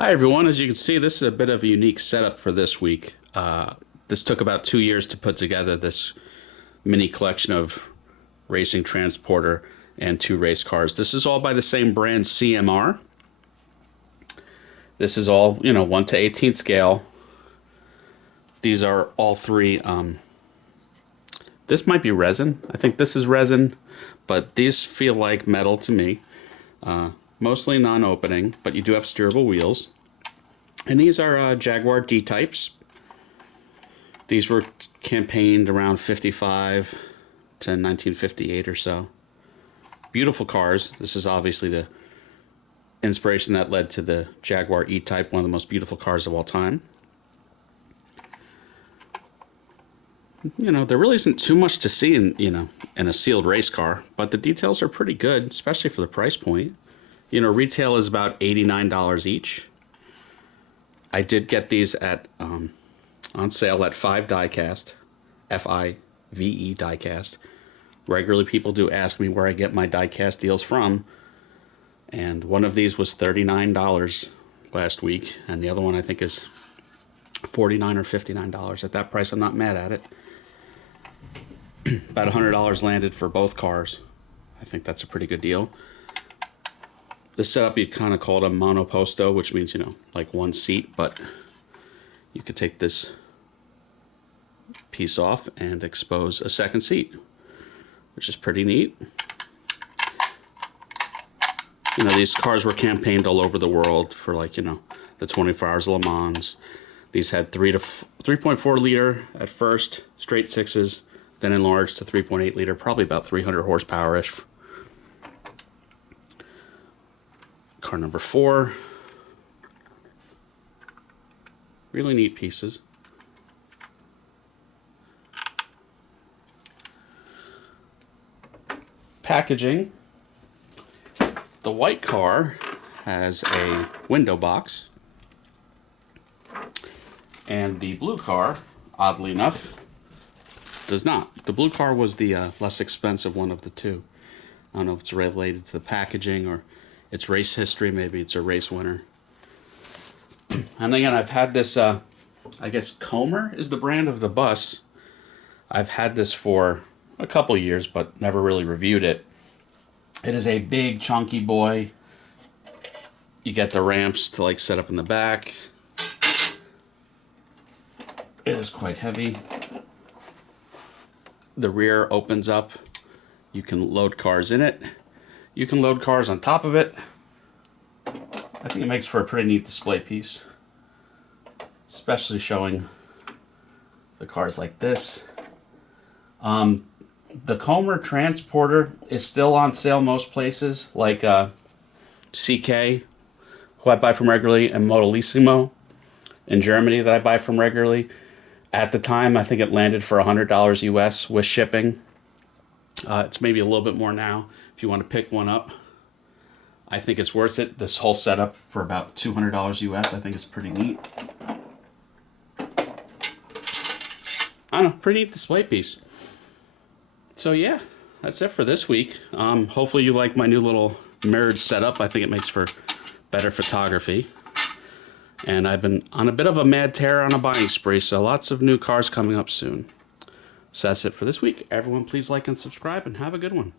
Hi everyone, as you can see, this is a bit of a unique setup for this week. This took about 2 years to put together, this mini collection of racing transporter and two race cars. This is all by the same brand, CMR. This is all, 1 to 18 scale. These are all three, this might be resin. I think this is resin, but these feel like metal to me. Mostly non-opening, but you do have steerable wheels. And these are Jaguar D-types. These were campaigned around 55 to 1958 or so. Beautiful cars. This is obviously the inspiration that led to the Jaguar E-Type, one of the most beautiful cars of all time. There really isn't too much to see in a sealed race car, but the details are pretty good, especially for the price point. Retail is about $89 each. I did get these at on sale at Diecast, F-I-V-E Diecast. Regularly, people do ask me where I get my diecast deals from, and one of these was $39 last week, and the other one I think is $49 or $59. At that price, I'm not mad at it. About $100 landed for both cars. I think that's a pretty good deal. This setup you'd kind of call it a monoposto, which means, like one seat, but you could take this piece off and expose a second seat, which is pretty neat. These cars were campaigned all over the world for the 24 Hours of Le Mans. These had 3.4 liter at first, straight sixes, then enlarged to 3.8 liter, probably about 300 horsepower-ish. Car number 4. Really neat pieces. Packaging. The white car has a window box. And the blue car, oddly enough, does not. The blue car was the less expensive one of the two. I don't know if it's related to the packaging or its race history. Maybe it's a race winner. And again, I've had this, I guess Comer is the brand of the bus. I've had this for a couple years, but never really reviewed it. It is a big, chunky boy. You get the ramps to set up in the back. It is quite heavy. The rear opens up. You can load cars in it. You can load cars on top of it. I think it makes for a pretty neat display piece, especially showing the cars like this. The Comer Transporter is still on sale most places, like CK, who I buy from regularly, and Modelissimo in Germany that I buy from regularly. At the time, I think it landed for $100 US with shipping. It's maybe a little bit more now if you want to pick one up. I think it's worth it. This whole setup for about $200 US, I think it's pretty neat. I don't know, pretty neat display piece. So yeah, that's it for this week. Hopefully you like my new little mirrored setup. I think it makes for better photography. And I've been on a bit of a mad tear on a buying spree, so lots of new cars coming up soon. So that's it for this week. Everyone, please like and subscribe, and have a good one.